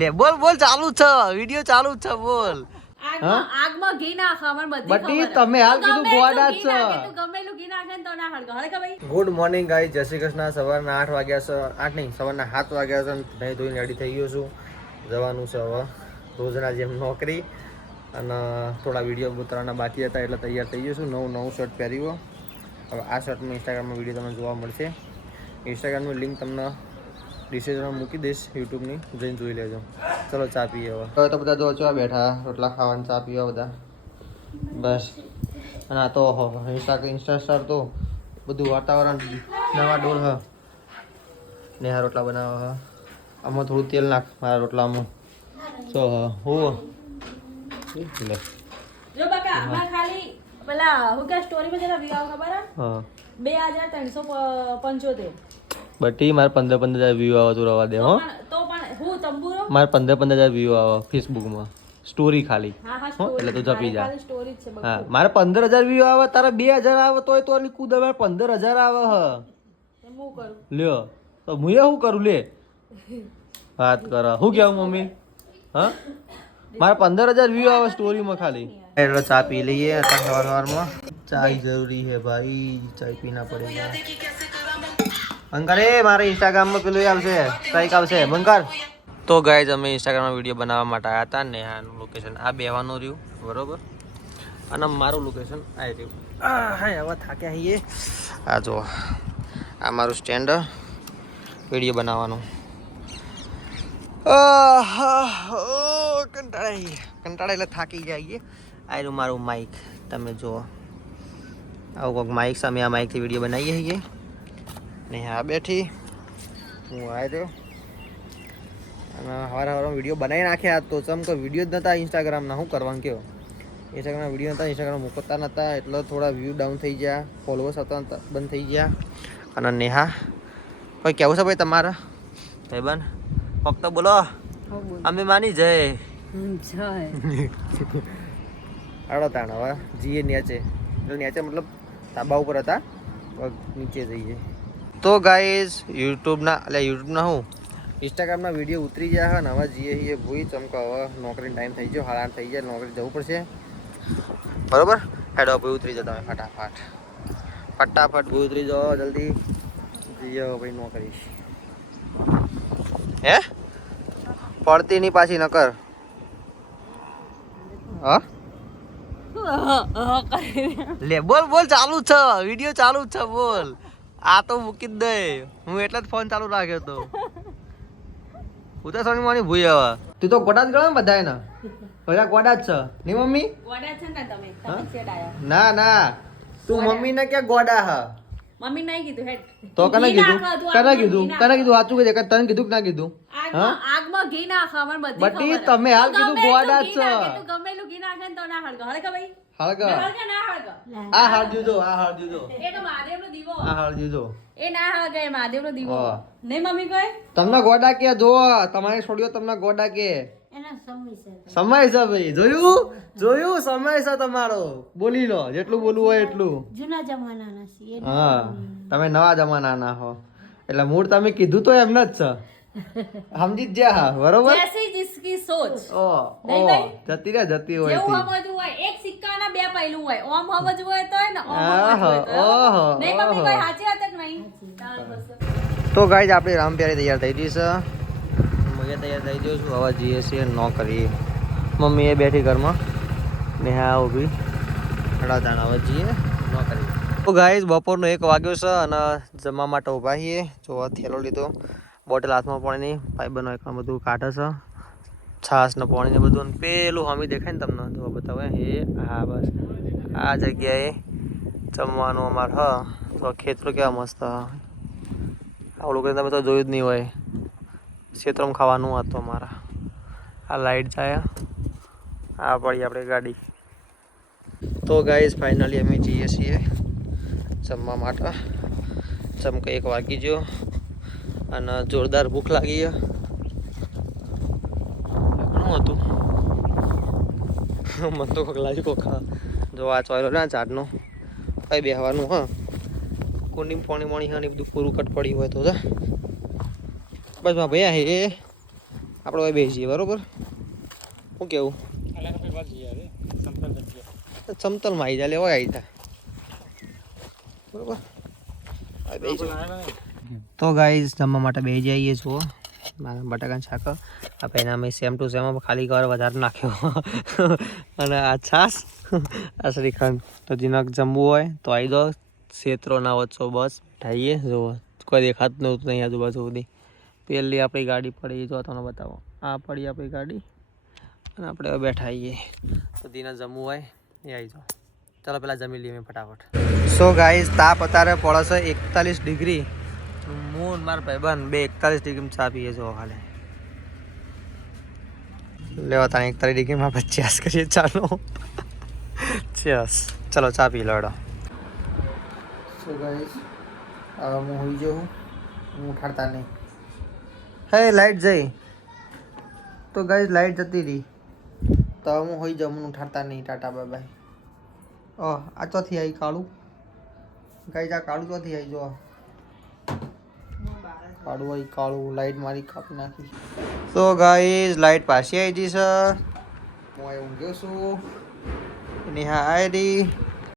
લે બોલ બોલ, ચાલુ છે વિડિયો, ચાલુ છે બોલ. આગમાં ઘી નાખવા મને બધી બટી ખબર તમે હાલ કીધું ગોડા જ છે. તું ગમે એટલું ઘી નાખે ને તો ના હળગે હળગે ભાઈ. ગુડ મોર્નિંગ ગાઈસ, જય શ્રી કૃષ્ણ. સવારના 8 વાગ્યા છે, 8 નહીં, સવારના 7 વાગ્યા છે. નહીં ધોઈને રેડી થઈ ગયો છું, જવાનું છે હવે રોજના જેમ નોકરી. અને થોડા વિડીયો ઉતારવાના બાકી હતા એટલે તૈયાર થઈ ગયો છું. નવું શર્ટ પહેર્યું. હવે આ શર્ટમાં ઇન્સ્ટાગ્રામમાં વિડીયો તમને જોવા મળશે. ઇન્સ્ટાગ્રામની લિંક તમને ડિસ્ક્રિપ્શનમાં મૂકી દઈશ, યુટ્યુબની, જઈને જોઈ લેજો. ચલો ચા પીએ હવે તો બધા જો બેઠા રોટલા ખાવાનું, ચા પીવા બધા બસ. અને આ તો ઇન્સ્ટા તો બધું વાતાવરણ નવા ડોલ હ. નેહા રોટલા બનાવે હ. આમાં થોડું તેલ નાખ મારા રોટલામાં. સો હું લે જો બકા માં ખાલી પેલા હું કે સ્ટોરીમાં જરા વ્યૂ આવ ખબર હા 2375. બટી મારે 15,000 વ્યૂ આવે તો રવા દે હો. તો પણ હું તંબુરો મારે 15,000 વ્યૂ આવે ફેસબુકમાં સ્ટોરી ખાલી. હા હો એટલે તું જપી જા. ખાલી સ્ટોરી જ છે બકા. હા મારે 15,000 વ્યૂ આવે, તારા 2,000 આવે તોય તો ની કુદ. મારે 15,000 આવે હ. હું કરું લ્યો તો હું શું કરું લે વાત કર. શું કેવું મમ્મી? હા મારે 15,000 વ્યૂ આવે સ્ટોરીમાં ખાલી. એટલે ચા પી લઈએ અત્યારે સવારમાં. ચાય જરૂરી है भाई, ચાય પીના પડેगा. બંકર એ મારે ઇન્સ્ટાગ્રામમાં પેલું આવશે, સ્ટ્રાઇક આવશે બંકર. તો ગાઈઝ અમે ઇન્સ્ટાગ્રામમાં વિડીયો બનાવવા માટે આવ્યા હતા. નેહાનું લોકેશન આ બેવાનું રહ્યું બરોબર, અને મારું લોકેશન આ રહ્યું. હા હવે થાક્યા છીએ. આ જો આ મારું સ્ટેન્ડ વિડીયો બનાવવાનું. કંટાળા એટલે થાકી જઈએ. આ રહ્યું મારું માઇક, તમે જુઓ આવું કોઈક માઇક સામે. આ માઇકથી વિડીયો બનાવીએ છીએ. ને હા બેઠી હું આવ્યો અને સવારમાં વિડીયો બનાવી નાખ્યા. તો ચમ તો વિડીયો જ નહોતા ઇન્સ્ટાગ્રામના, શું કરવાનું કહો. ઇન્સ્ટાગ્રામના વિડીયો નહોતા, ઇન્સ્ટાગ્રામ મૂકતા નહોતા એટલે થોડા વ્યૂ ડાઉન થઈ ગયા, ફોલોવર્સ હતા બંધ થઈ ગયા. અને નેહા કોઈ કેવું છે ભાઈ તમારે ભાઈબંધ? ફક્ત બોલો અમે માની જય આડો તાણ. હવે જીએ નીચે, એટલે નીચે મતલબ તાબા ઉપર હતા, નીચે જઈએ. તો ગાઈઝ યુટ્યુબના હું ઇન્સ્ટાગ્રામના વિડીયો ઉતરી ગયા હા ને હવે જઈએ છીએ ભૂઈ. ચમકો હવે નોકરીનો ટાઈમ થઈ ગયો, 8:30 થઈ ગયા, નોકરી જવું પડશે બરોબર. હેડો ભાઈ ઉતરી જાઓ તમે ફટાફટ ભૂઈ ઉતરી જાઓ જલ્દી. જઈએ ભાઈ નોકરી. હે પડતી નહીં પાછી નકર. હા લે બોલ બોલ, ચાલુ છે વિડીયો, ચાલુ છે બોલ. આ તો મૂકી જ દે, હું એટલે જ ફોન ચાલુ રાખ્યો તો. ઉતાર માની ભૂઈ હવે. તું તો ગોડા જ ગયો ને બધા એના, બધા ગોડા જ છે નહીં મમ્મી? ગોડા છે ને તમે સેટ આયા. ના ના તું મમ્મી ને કે ગોડા હ? મમ્મી નહીં કીધું હેડ. તો કને કીધું? સાચું કહે, તને કીધું કે ના કીધું? આગમાં ઘી નાખવા મને બધી બટી ખબર. તમે હાલ કીધું ગોડા જ છે. તું ગમે એટલું ઘી નાખે ને તો ના હળગે હળગે ભાઈ. હળગ હળગે ના હળગે. આ હાલ દીધો, આ હાલ દીધો, એ તો મહાદેવનો દીવો. આ હાલ દીધો. એ ના હળગે, મહાદેવનો દીવો. હા. નહીં મમ્મી કહે તમને ગોડા કે જો તમારી છોડીઓ તમને ગોડા કે એના સમય છે. સમય છે ભાઈ. જોયું સમય છે તમારો. બોલી લો જેટલું બોલવું હોય એટલું. જૂના જમાનાના છીએ. હા તમે નવા જમાનાના હો એટલે મૂળ તમે કીધું તો એમ જ છે. સમજી જ જ્યાં બરોબર. જૈસી જિસકી સોચ. નહીં ભાઈ જતી હોય જેવું સમજવું હોય, એક સિક્કાના બે પહેલું હોય. ઓમ સમજવું હોય તો ને ઓમ સમજવું હોય તો. નહીં મમ્મી કોઈ સાચી વાત જ નહીં. તો ગાઈઝ આપણી રામપ્યારી તૈયાર થઈ ગઈ છે, હું તૈયાર થઈ ગયો છું. હવે જઈએ છીએ નોકરી. મમ્મી એ બેઠી ઘરમાં, નેહા ઊભી. હડાતાણ હવે જઈએ નોકરી. તો ગાઈઝ બપોરનો 1 વાગ્યો છે અને જમવા માટે ઊભા છીએ. જો થેલો લીધો, બોટલ હાથમાં પાણીની, પાઇપનો એક બધું કાઢે છે, છાશ ને પાણી ને બધું. પેલું હમી દેખાય ને તમને, જો બતાવે એ હા બસ આ જગ્યાએ જમવાનું અમારે હ. તો ખેતરો કેવા મસ્ત. આ લોકો તમે તો જોયું જ નહીં હોય, ખેતરમાં ખાવાનું હતું અમારા. આ લાઈટ જાય, આ પડી આપણે ગાડી. તો ગાઈઝ ફાઇનલી અમે જઈએ છીએ જમવા માટે. ચમકે 1 વાગી ગયો અને જોરદાર ભૂખ લાગી છે. ઘણું હતું મને તો કોક લાગ્યું કોક. જો આ ચોયલો ના ઝાડનો કઈ બેહવાનું હા, કુંડી પાણી પાણી હા ને બધું પૂરું કટ પડ્યું હોય તો બસ માં ભૈયા હે એ આપણે હવે બેસીએ બરોબર શું કેવું સમતલમાં આવી જાય લેવા આવી જાય બરોબર તો ગાઈઝ જમવા માટે બે જઈએ છો બટાકાનું શાક આપણે એના મેં સેમ ટુ સેમ ખાલી કવર વધારે નાખ્યો અને આ છાશ આ શ્રીખંડ તો જેને જમવું હોય તો આવી દો ક્ષેત્રો ના વચ્ચો બસ બેઠાઈએ જુઓ કોઈ દેખાતું નહોતું નહીં આજુબાજુ સુધી પહેલી આપણી ગાડી પડી જો તમને બતાવો આ પડી આપણી ગાડી અને આપણે હવે બેઠા આવીએ તો જેને જમવું હોય એ આવી જાઓ ચાલો પહેલાં જમી લઈએ ફટાફટ સો ગાઈઝ તાપ અત્યારે પડે છે 41 ડિગ્રી મૂન માર ભાઈબંધ 41 ડિગ્રીમાં ચા પીએ છો ખાલી લેવા તાણે 41 ડિગ્રીમાં આપણે ચેસ કરીએ ચાલો ચેસ ચલો ચા પી લડો સો ગાઈઝ હવે હું હોઈ જાઉં હું ઉઠાડતા નહીં હે લાઈટ જઈ તો ગાઈઝ લાઈટ જતી રહી તો હું હોઈ જાઉં મને ઉઠાડતા નહીં ટાટા બાય બાય આ ચોથી આવી કાળું ગાઈઝ આ કાળું ચોથી આવી જો કાળું આવી કાળું લાઈટ મારી કાપી નાખી તો ગાઈઝ લાઈટ પાછી આવી જઈ છે હું ઊંઘ્યો છું નેહા આવી